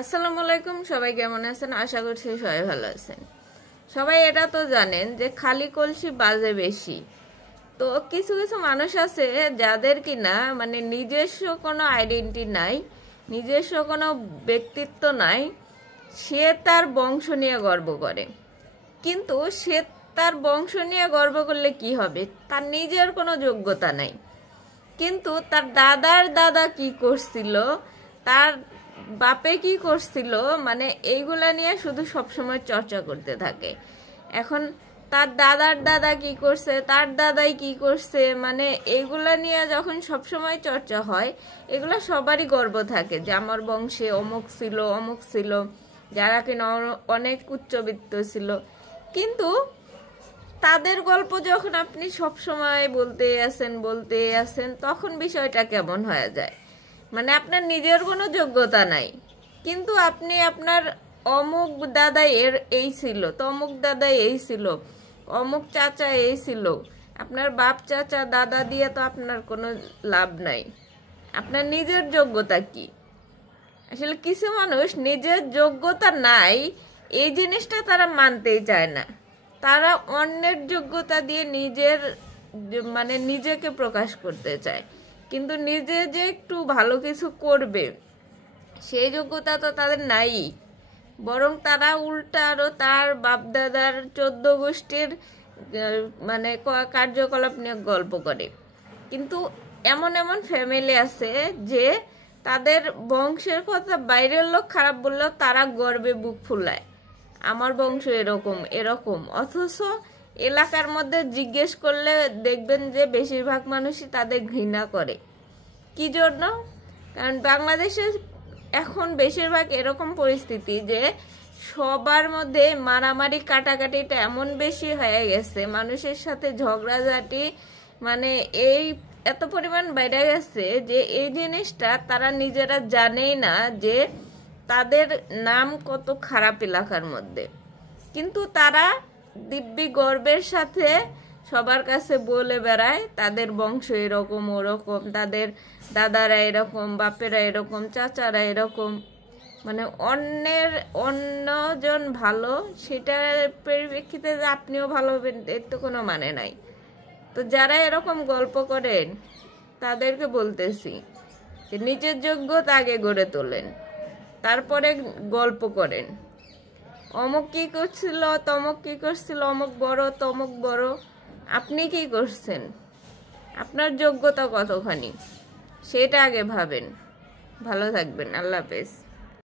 আসসালামু আলাইকুম। সবাই কেমন আছেন? আশা করছি সবাই ভালো আছেন। সবাই এটা তো জানেন যে খালি কলসি বাজে বেশি। তো কিছু কিছু মানুষ আছে যাদের কিনা মানে নিজস্ব কোনো আইডেন্টিটি নাই, নিজস্ব কোনো ব্যক্তিত্ব নাই। সে তার বংশ নিয়ে গর্ব করে, কিন্তু সে তার বংশ নিয়ে গর্ব করলে কি হবে? তার নিজের কোনো যোগ্যতা নাই, কিন্তু তার দাদার দাদা কি করছিল, তার বাপে কি করছিল, মানে এইগুলা নিয়ে শুধু সবসময় চর্চা করতে থাকে। এখন তার দাদার দাদা কি করছে, তার দাদাই কি করছে, মানে এইগুলা নিয়ে যখন সবসময় চর্চা হয়, এগুলা সবারই গর্ব থাকে যে আমার বংশে অমুক ছিল অমুক ছিল, যারা কিনা অনেক উচ্চবিত্ত ছিল। কিন্তু তাদের গল্প যখন আপনি সব সময় বলতে আছেন তখন বিষয়টা কেমন হয়ে যায়? মানে আপনার নিজের কোনো যোগ্যতা নাই, কিন্তু আপনি আপনার অমুক দাদা এই ছিল, তমুক দাদা এই ছিল, অমুক চাচা এই ছিল, আপনার বাপ চাচা দাদা দিয়ে তো আপনার কোনো লাভ নাই। আপনার নিজের যোগ্যতা কি? আসলে কিছু মানুষ নিজের যোগ্যতা নাই এই জিনিসটা তারা মানতেই চায় না। তারা অন্যের যোগ্যতা দিয়ে মানে নিজেকে প্রকাশ করতে চায়, কিন্তু নিজে যে একটু ভালো কিছু করবে সেই যোগ্যতা তো তাদের নাই। বরং তারা উল্টা আরো তার বাপদাদার 14 গোষ্ঠীর মানে কার্যকলাপ নিয়ে গল্প করে। কিন্তু এমন এমন ফ্যামিলি আছে যে তাদের বংশের কথা বাইরের লোক খারাপ বললেও তারা গর্বে বুক ফুলায়, আমার বংশ এরকম এরকম। অথচ এলাকার মধ্যে জিজ্ঞেস করলে দেখবেন যে বেশিরভাগ মানুষই তাদের ঘৃণা করে। কি জন্য? কারণ বাংলাদেশে এখন বেশিরভাগ এরকম পরিস্থিতি যে সবার মধ্যে মারামারি কাটাকাটিটা এমন বেশি হয়ে গেছে, মানুষের সাথে ঝগড়াঝাটি মানে এই এত পরিমাণ বেড়ে গেছে যে এই জিনিসটা তারা নিজেরা জানেই না যে তাদের নাম কত খারাপ এলাকার মধ্যে। কিন্তু তারা দিব্যি গর্বের সাথে সবার কাছে বলে বেড়ায় তাদের বংশ এরকম ওরকম, তাদের দাদারা এরকম, বাপেরা এরকম, চাচারা এরকম। মানে অন্যজন ভালো সেটার পরিপ্রেক্ষিতে যে আপনিও ভালো হবেন এর তো কোনো মানে নাই। তো যারা এরকম গল্প করেন তাদেরকে বলতেছি যে নিজের যোগ্যতা আগে গড়ে তোলেন, তারপরে গল্প করেন। অমুক কি করছিল, তমুক কি করছিল, অমুক বড় তমুক বড়, আপনি কি করছেন? আপনার যোগ্যতা কতখানি সেটা আগে ভাবেন। ভালো থাকবেন। আল্লাহ হাফেজ।